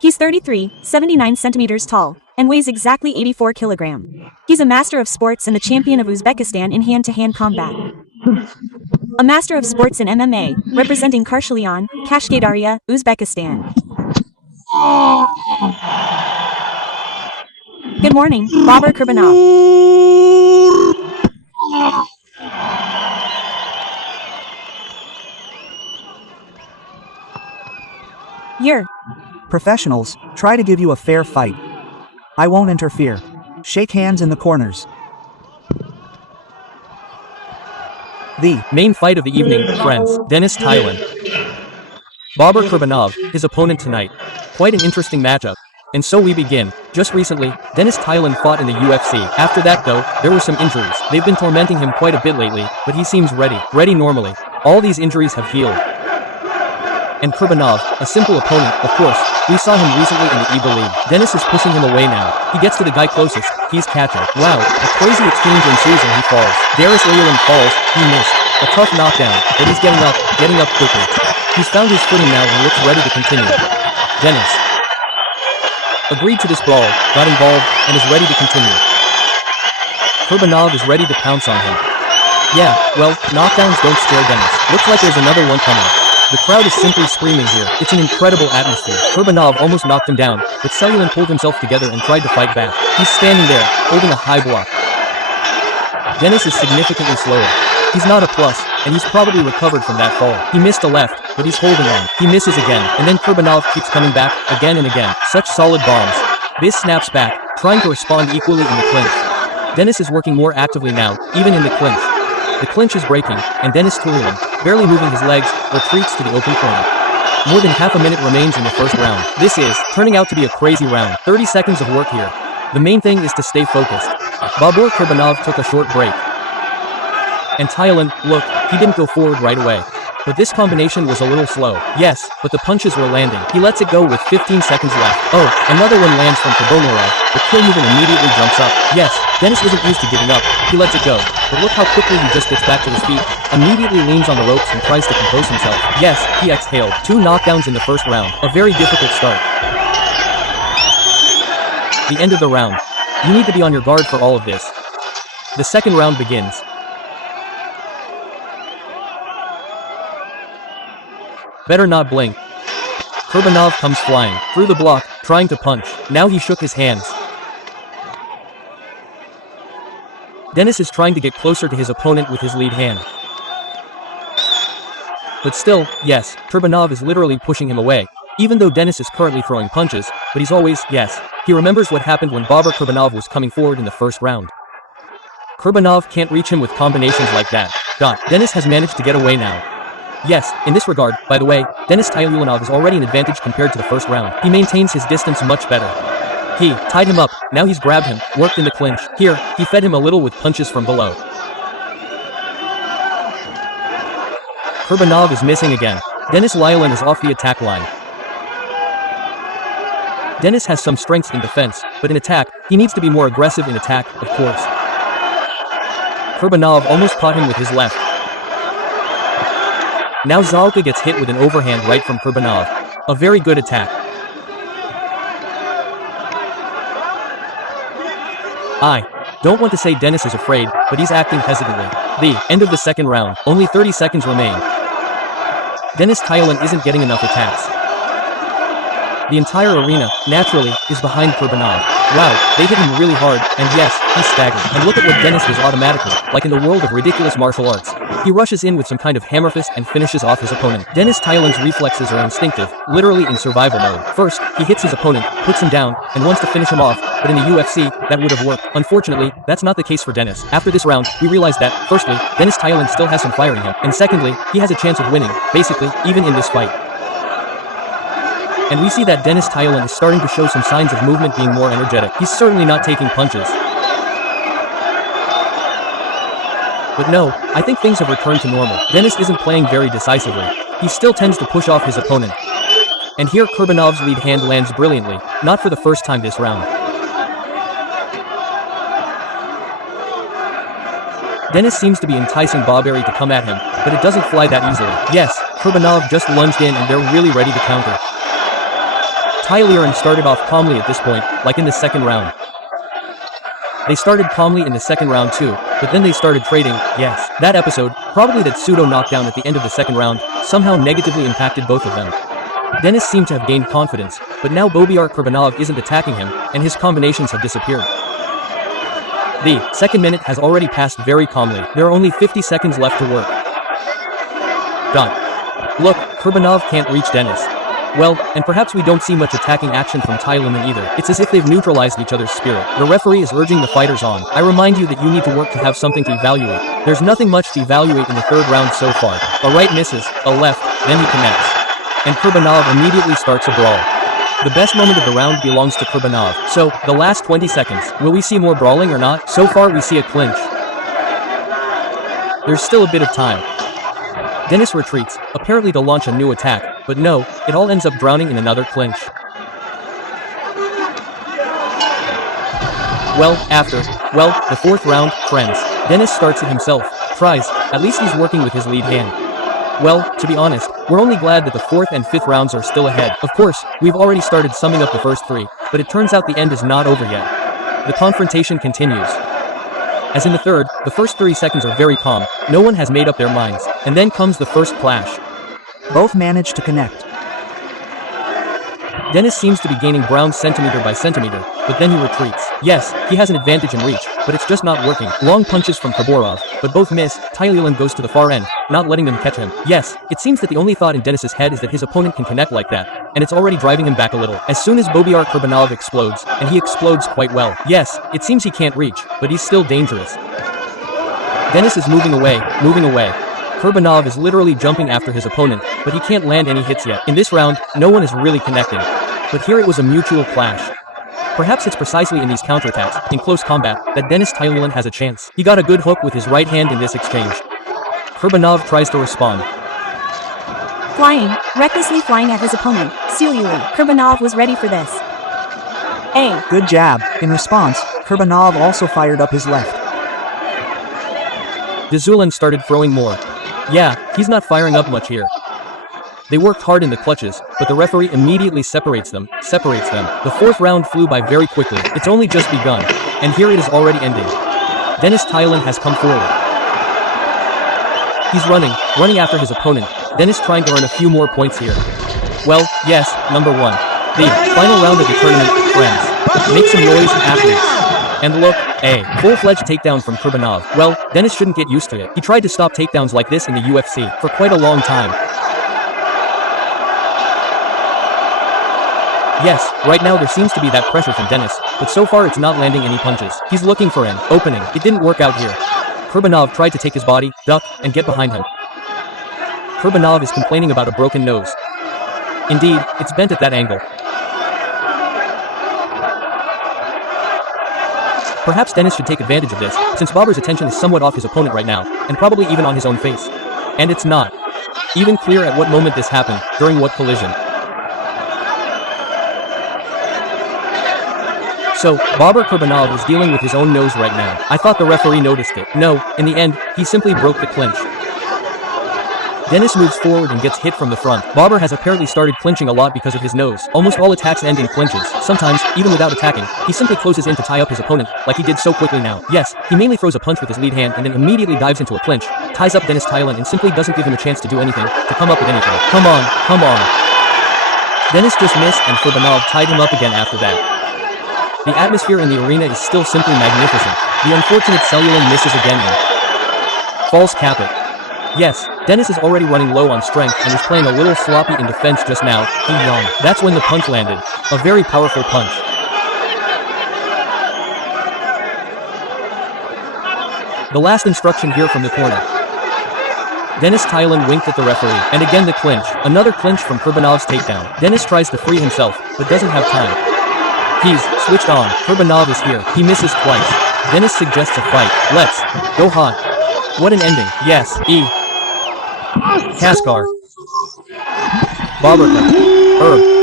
He's 33, 79 centimeters tall, and weighs exactly 84 kilograms. He's a master of sports and the champion of Uzbekistan in hand-to-hand combat. A master of sports in MMA, representing Karshalian, Kashkadaria, Uzbekistan. Good morning, Bobur Qurbonov. You're Professionals, try to give you a fair fight. I won't interfere. Shake hands in the corners. The main fight of the evening, friends, Denis Taylan. Bobur Qurbonov, his opponent tonight. Quite an interesting matchup. And so we begin. Just recently, Denis Taylan fought in the UFC. After that though, there were some injuries. They've been tormenting him quite a bit lately, but he seems ready normally. All these injuries have healed. And Qurbonov, a simple opponent, of course. We saw him recently in the EBA League. Denis is pushing him away now. He gets to the guy closest. He's catching. Wow, a crazy exchange ensues and he falls. Darius Leland falls. He missed. A tough knockdown, but he's getting up quickly. He's found his footing now and looks ready to continue. Denis agreed to this brawl, got involved, and is ready to continue. Qurbonov is ready to pounce on him. Yeah, well, knockdowns don't scare Denis. Looks like there's another one coming. The crowd is simply screaming here. It's an incredible atmosphere. Qurbonov almost knocked him down, but Celulan pulled himself together and tried to fight back. He's standing there, holding a high block. Denis is significantly slower. He's not a plus, and he's probably recovered from that fall. He missed a left, but he's holding on. He misses again, and then Qurbonov keeps coming back, again and again. Such solid bombs. Biz snaps back, trying to respond equally in the clinch. Denis is working more actively now, even in the clinch. The clinch is breaking, and Denis Taylan, barely moving his legs, retreats to the open corner. More than half a minute remains in the first round. This is turning out to be a crazy round. 30 seconds of work here. The main thing is to stay focused. Bobur Qurbonov took a short break. And Taylan, look, he didn't go forward right away. But this combination was a little slow. Yes, but the punches were landing. He lets it go with 15 seconds left. Oh, another one lands from qurbonov. The kill movement immediately jumps up. Yes, Denis isn't used to giving up. He lets it go. But look how quickly he just gets back to his feet. Immediately leans on the ropes and tries to compose himself. Yes, he exhaled. 2 knockdowns in the first round. A very difficult start. The end of the round. You need to be on your guard for all of this. The second round begins. Better not blink. Qurbonov comes flying, through the block, trying to punch. Now he shook his hands. Denis is trying to get closer to his opponent with his lead hand. But still, yes, Qurbonov is literally pushing him away. Even though Denis is currently throwing punches, but he's always, yes. He remembers what happened when Bobur Qurbonov was coming forward in the first round. Qurbonov can't reach him with combinations like that. Denis has managed to get away now. Yes, in this regard, by the way, Denis Taylan is already an advantage compared to the first round. He maintains his distance much better. He tied him up, now he's grabbed him, worked in the clinch. Here, he fed him a little with punches from below. Qurbonov is missing again. Denis Taylan is off the attack line. Denis has some strengths in defense, but in attack, he needs to be more aggressive in attack, of course. Qurbonov almost caught him with his left. Now Xorazmcha gets hit with an overhand right from Qurbonov. A very good attack. I don't want to say Denis is afraid, but he's acting hesitantly. The end of the second round. Only 30 seconds remain. Denis Taylan isn't getting enough attacks. The entire arena, naturally, is behind Qurbonov. Wow, they hit him really hard, and yes, he's staggered. And look at what Denis does automatically, like in the world of ridiculous martial arts. He rushes in with some kind of hammer fist and finishes off his opponent. Denis Taylan's reflexes are instinctive, literally in survival mode. First, he hits his opponent, puts him down, and wants to finish him off, but in the UFC, that would have worked. Unfortunately, that's not the case for Denis. After this round, we realize that, firstly, Denis Taylan still has some fire in him, and secondly, he has a chance of winning, basically, even in this fight. And we see that Denis Taylan is starting to show some signs of movement being more energetic. He's certainly not taking punches. But no, I think things have returned to normal. Denis isn't playing very decisively. He still tends to push off his opponent. And here Qurbonov's lead hand lands brilliantly, not for the first time this round. Denis seems to be enticing Bobur to come at him, but it doesn't fly that easily. Yes, Qurbonov just lunged in and they're really ready to counter. Tylian started off calmly at this point, like in the second round. They started calmly in the second round too, but then they started trading. Yes, that episode, probably that pseudo knockdown at the end of the second round, somehow negatively impacted both of them. Dennis seemed to have gained confidence, but now Bobur Qurbonov isn't attacking him, and his combinations have disappeared. The second minute has already passed very calmly. There are only 50 seconds left to work. Look, Qurbonov can't reach Dennis. Well, and perhaps we don't see much attacking action from Tylian either. It's as if they've neutralized each other's spirit. The referee is urging the fighters on. I remind you that you need to work to have something to evaluate. There's nothing much to evaluate in the third round so far. A right misses, a left, then he connects. And Qurbonov immediately starts a brawl. The best moment of the round belongs to Qurbonov. So, the last 20 seconds. Will we see more brawling or not? So far we see a clinch. There's still a bit of time. Dennis retreats, apparently to launch a new attack, but no, it all ends up drowning in another clinch. The fourth round, friends. Dennis starts it himself, tries, at least he's working with his lead hand. Well, to be honest, we're only glad that the fourth and fifth rounds are still ahead. Of course, we've already started summing up the first three, but it turns out the end is not over yet. The confrontation continues. As in the third, the first 30 seconds are very calm, no one has made up their minds, and then comes the first clash. Both manage to connect. Dennis seems to be gaining ground centimeter by centimeter, but then he retreats. Yes, he has an advantage in reach, but it's just not working. Long punches from Bobur, but both miss. Tylian goes to the far end, not letting them catch him. Yes, it seems that the only thought in Dennis's head is that his opponent can connect like that, and it's already driving him back a little. As soon as Bobur Qurbonov explodes, and he explodes quite well. Yes, it seems he can't reach, but he's still dangerous. Dennis is moving away. Qurbonov is literally jumping after his opponent, but he can't land any hits yet. In this round, no one is really connecting. But here it was a mutual clash. Perhaps it's precisely in these counterattacks, in close combat, that Dennis Tylian has a chance. He got a good hook with his right hand in this exchange. Qurbonov tries to respond. Recklessly flying at his opponent, Tylian. Qurbonov was ready for this. Good jab. In response, Qurbonov also fired up his left. Tylian started throwing more. Yeah, he's not firing up much here. They worked hard in the clutches, but the referee immediately separates them. The fourth round flew by very quickly. It's only just begun, and here it is already ending. Dennis Tylian has come forward. He's running after his opponent. Dennis trying to earn a few more points here. Well, yes, number one. The final round of the tournament, friends. Make some noise, athletes. And look, a full-fledged takedown from Qurbonov. Well, Dennis shouldn't get used to it. He tried to stop takedowns like this in the UFC for quite a long time. Yes, right now there seems to be that pressure from Dennis, but so far it's not landing any punches. He's looking for an opening. It didn't work out here. Qurbonov tried to take his body, duck, and get behind him. Qurbonov is complaining about a broken nose. Indeed, it's bent at that angle. Perhaps Dennis should take advantage of this, since Bobur's attention is somewhat off his opponent right now, and probably even on his own face. And it's not even clear at what moment this happened, during what collision. So, Bobur Qurbonov is dealing with his own nose right now. I thought the referee noticed it. No, in the end, he simply broke the clinch. Dennis moves forward and gets hit from the front. Bobur has apparently started clinching a lot because of his nose. Almost all attacks end in clinches. Sometimes, even without attacking, he simply closes in to tie up his opponent, like he did so quickly now. Yes, he mainly throws a punch with his lead hand and then immediately dives into a clinch, ties up Dennis Tylian and simply doesn't give him a chance to do anything, to come up with anything. Come on. Dennis just missed and Qurbonov tied him up again after that. The atmosphere in the arena is still simply magnificent. The unfortunate Tylian misses again and falls cap it. Yes, Dennis is already running low on strength and is playing a little sloppy in defense just now. He yawned. That's when the punch landed. A very powerful punch. The last instruction here from the corner. Dennis Tylian winked at the referee, and again the clinch. Another clinch from Qurbonav's takedown. Dennis tries to free himself, but doesn't have time. He's switched on. Qurbonov is here. He misses twice. Dennis suggests a fight. Let's go hot. What an ending. Yes, Kaskar. Bobur.